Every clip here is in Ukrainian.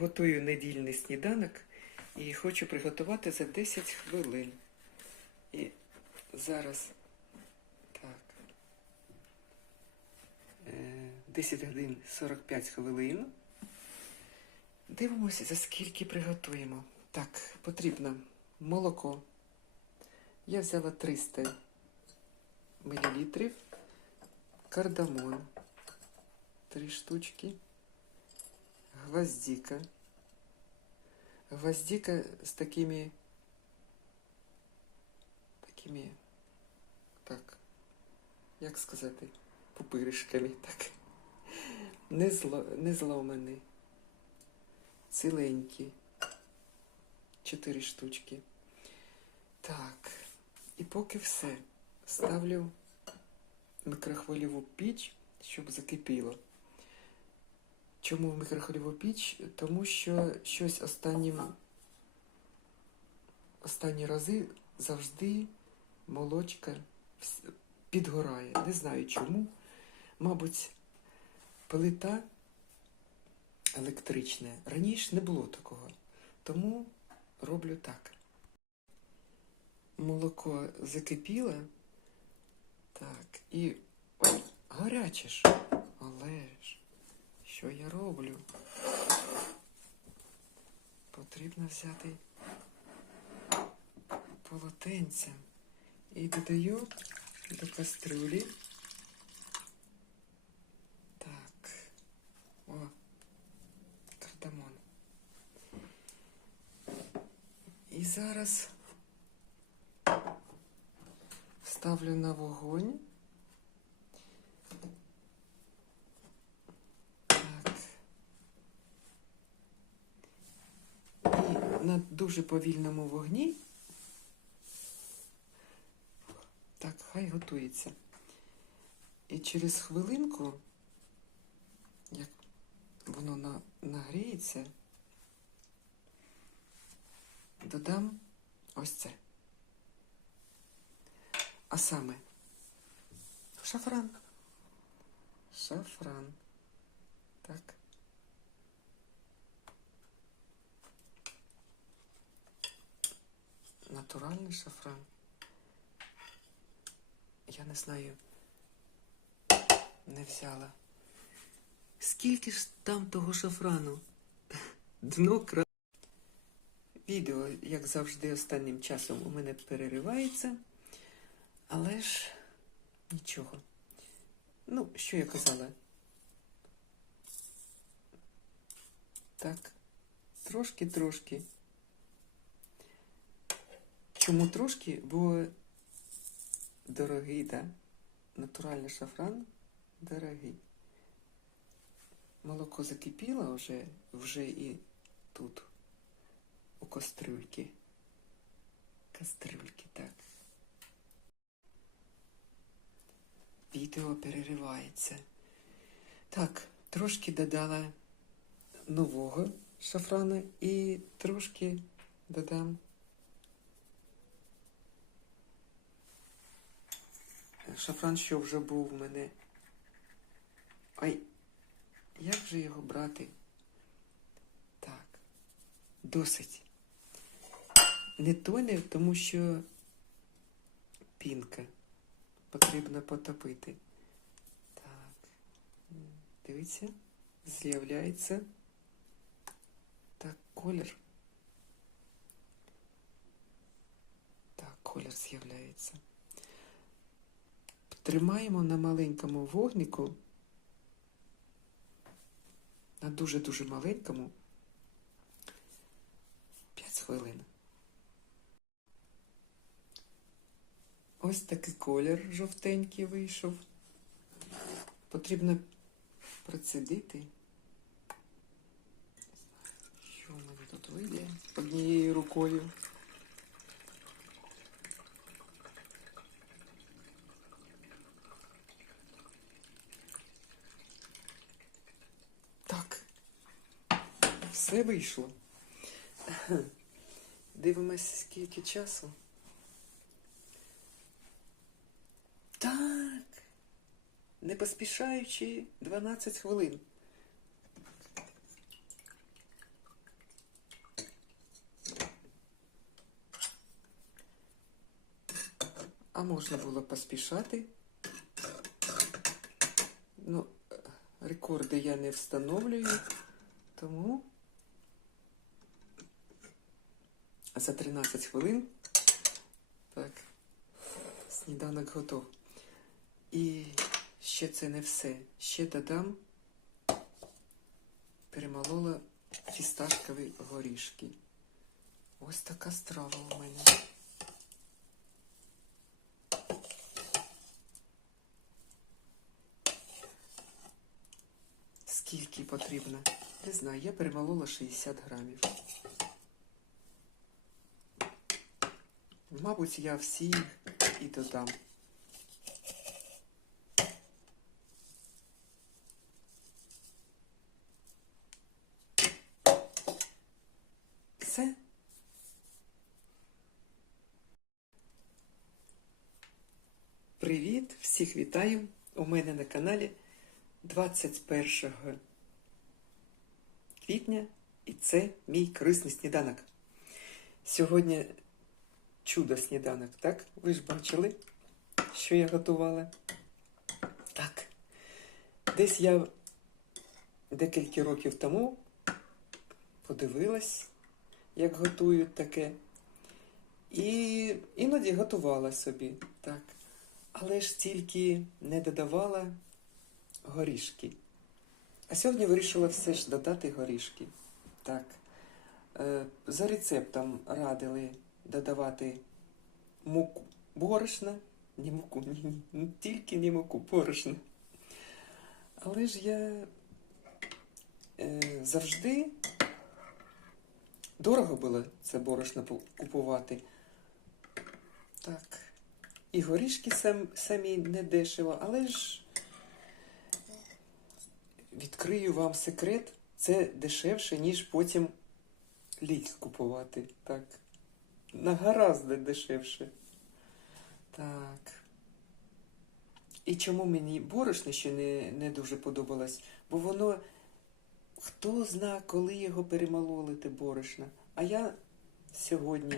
Готую недільний сніданок і хочу приготувати за 10 хвилин. І зараз так. Е, 10 годин 45 хвилин. Дивимося, за скільки приготуємо. Так, потрібно молоко. Я взяла 300 мл, кардамон, 3 штучки, гвоздика. Гвоздика с такими, такими, так, як сказати, пупиришками, так. Не, зло, не зломані. Ціленькі. Чотири штучки. Так. І поки все. Ставлю в микрохвильову піч, щоб закипіло. Чому в микрохвильову піч? Тому що щось останнім, останні рази завжди молочка підгорає. Не знаю чому. Мабуть, плита електрична. Раніше не було такого. Тому роблю так. Молоко закипіло. Так, і. Ой, гаряче ж. Але ж. Що я роблю? Потрібно взяти полотенце і додаю до кастрюлі. Так. О, кардамон. І зараз ставлю на вогонь. Так. І на дуже повільному вогні. Так, хай готується. І через хвилинку, як воно на, нагріється, додам ось це. А саме шафран. Шафран. Так. Натуральний шафран. Я не знаю. Не взяла. Скільки ж там того шафрану? Дно кра. Відео, як завжди, останнім часом у мене переривається. Але ж нічого. Ну, що я казала? Так, трошки-трошки. Чому трошки? Бо дорогий, да? Натуральний шафран дорогий. Молоко закипіло вже, вже і тут, у кастрюльки. Кастрюльки, так. Відео переривається. Так, трошки додала нового шафрана і трошки додам шафран, що вже був у мене. Ай, як же його брати? Так, досить. Не тоне, тому що пінка потрібно потопити. Так. Дивіться, з'являється так колір. Так, колір з'являється. Тримаємо на маленькому вогнику, на дуже-дуже маленькому 5 хвилин. Ось такий колір жовтенький вийшов. Потрібно процедити. Що в мене тут вийде однією рукою. Не вийшло. Дивимось, скільки часу. Так, не поспішаючи 12 хвилин. А можна було поспішати. Ну, рекорди я не встановлюю, тому... за 13 хвилин так, сніданок готов. І ще це не все. Ще додам перемолола фісташкові горішки. Ось така страва у мене. Скільки потрібно? Не знаю, я перемолола 60 грамів. Мабуть, я всі і додам. Все. Привіт! Всіх вітаю! У мене на каналі 21 квітня і це мій корисний сніданок. Сьогодні чудо сніданок, так? Ви ж бачили, що я готувала? Так. Десь я декілька років тому подивилась, як готують таке. І іноді готувала собі, так. Але ж тільки не додавала горішки. А сьогодні вирішила все ж додати горішки. Так. Е, за рецептом радили додавати муку борошна. Не муку, ні, ні, тільки не муку, борошна. Але ж я е, завжди дорого було це борошно купувати. Так. І горішки сам, самі не дешево, але ж відкрию вам секрет, це дешевше, ніж потім лік купувати. Так. На гаразд дешевше. Так. І чому мені борошно ще не, не дуже подобалось? Бо воно хто зна, коли його перемололи, те борошно. А я сьогодні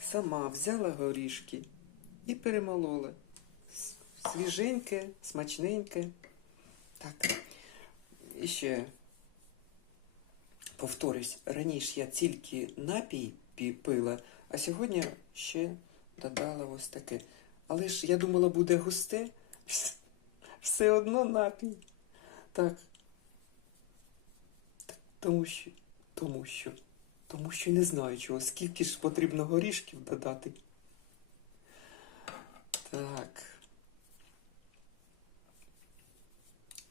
сама взяла горішки і перемолола. Свіженьке, смачненьке. Так. І ще повторюсь, раніше я тільки напій пила, а сьогодні ще додала ось таке. Але ж я думала, буде густе. Все одно напій. Так. Тому що, тому що, тому що не знаю чого, скільки ж потрібно горішків додати. Так.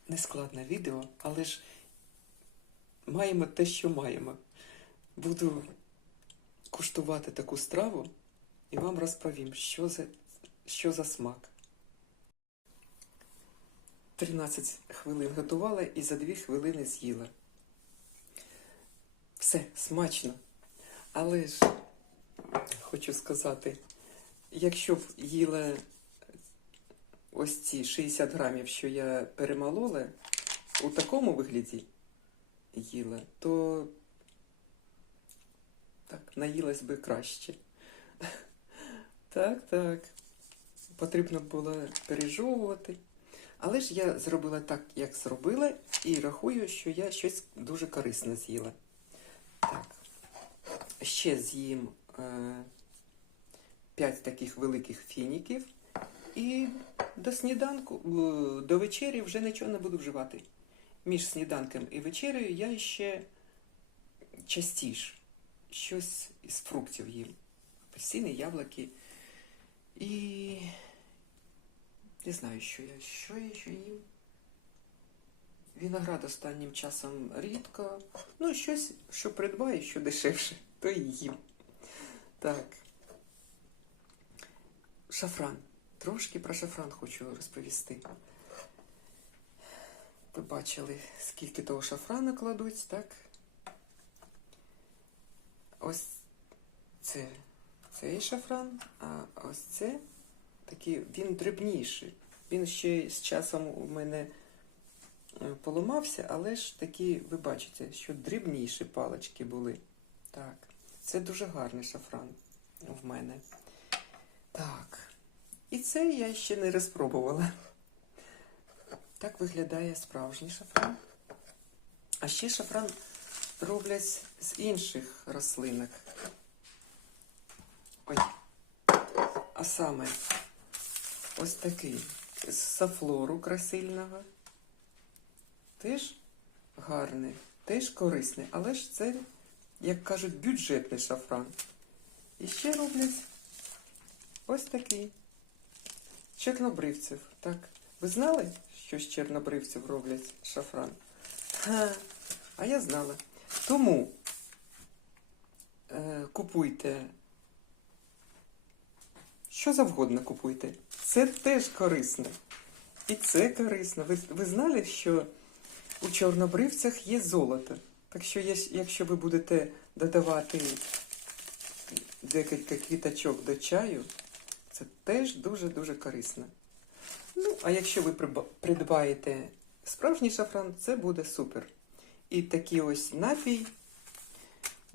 Нескладне відео, але ж маємо те, що маємо. Буду куштувати таку страву і вам розповім, що за, що за смак. 13 хвилин готувала і за 2 хвилини з'їла. Все, смачно. Але ж хочу сказати, якщо б їла ось ці 60 грамів, що я перемолола, у такому вигляді їла, то так, наїлась би краще. Так, так. Потрібно було пережовувати. Але ж я зробила так, як зробила, і рахую, що я щось дуже корисне з'їла. Так. Ще з'їм е, 5 таких великих фініків. І до сніданку, е, до вечері вже нічого не буду вживати. Між сніданком і вечерею я ще частіше щось із фруктів їм. Апельсини, яблуки. І не знаю, що я. Що я ще їм? Виноград останнім часом рідко. Ну, щось, що придбаю, що дешевше, то і їм. Так. Шафран. Трошки про шафран хочу розповісти. Ви бачили, скільки того шафрана кладуть, так? Ось це цей шафран, а ось це такий, він дрібніший. Він ще з часом у мене е, поламався, але ж такі, ви бачите, що дрібніші палички були. Так, це дуже гарний шафран в мене. Так, І це я ще не розпробувала. Так виглядає справжній шафран. А ще шафран роблять з інших рослинок. Ой. А саме ось такий з сафлору красильного. Теж гарний, теж корисний, але ж це, як кажуть, бюджетний шафран. І ще роблять ось такий. Чорнобривців. Так. Ви знали, що з чорнобривців роблять шафран? Ха, а я знала. Тому е, купуйте. Що завгодно купуйте. Це теж корисно. І це корисно. Ви, ви знали, що у чорнобривцях є золото. Так що, якщо ви будете додавати декілька квіточок до чаю, це теж дуже-дуже корисно. Ну, а якщо ви придбаєте справжній шафран, це буде супер. І такий ось напій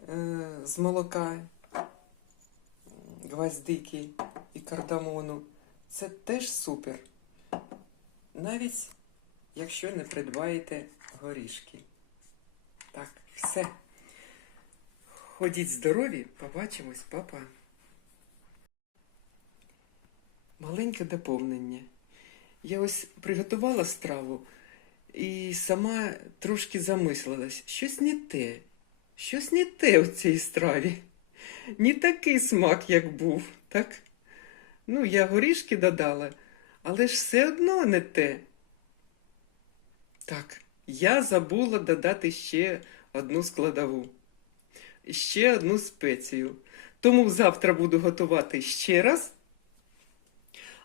е, з молока, гвоздики і кардамону, це теж супер. Навіть якщо не придбаєте горішки. Так, все. Ходіть здорові, побачимось, папа. Маленьке доповнення. Я ось приготувала страву і сама трошки замислилась. Щось не те. Щось не те в цій страві. Не такий смак, як був, так? Ну, я горішки додала, але ж все одно не те. Так, я забула додати ще одну складову, ще одну спецію. Тому завтра буду готувати ще раз.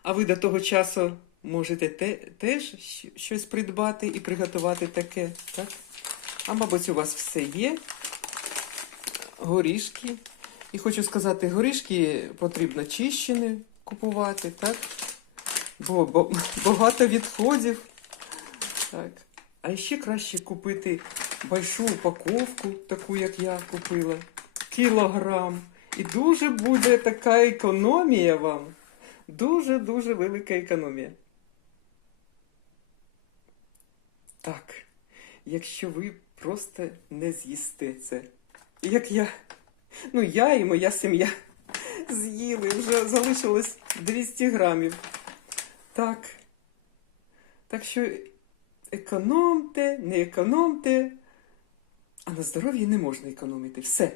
А ви до того часу можете те, теж щось придбати і приготувати таке, так? А мабуть, у вас все є. Горішки. І хочу сказати, горішки потрібно чищені купувати, так? Бо, бо багато відходів. Так. А ще краще купити большу упаковку, таку, як я купила, кілограм. І дуже буде така економія вам. Дуже-дуже велика економія. Так, якщо ви просто не з'їсте це. Як я, ну я і моя сім'я з'їли, вже залишилось 200 грамів. Так. Так що економте, не економте, а на здоров'ї не можна економити. Все.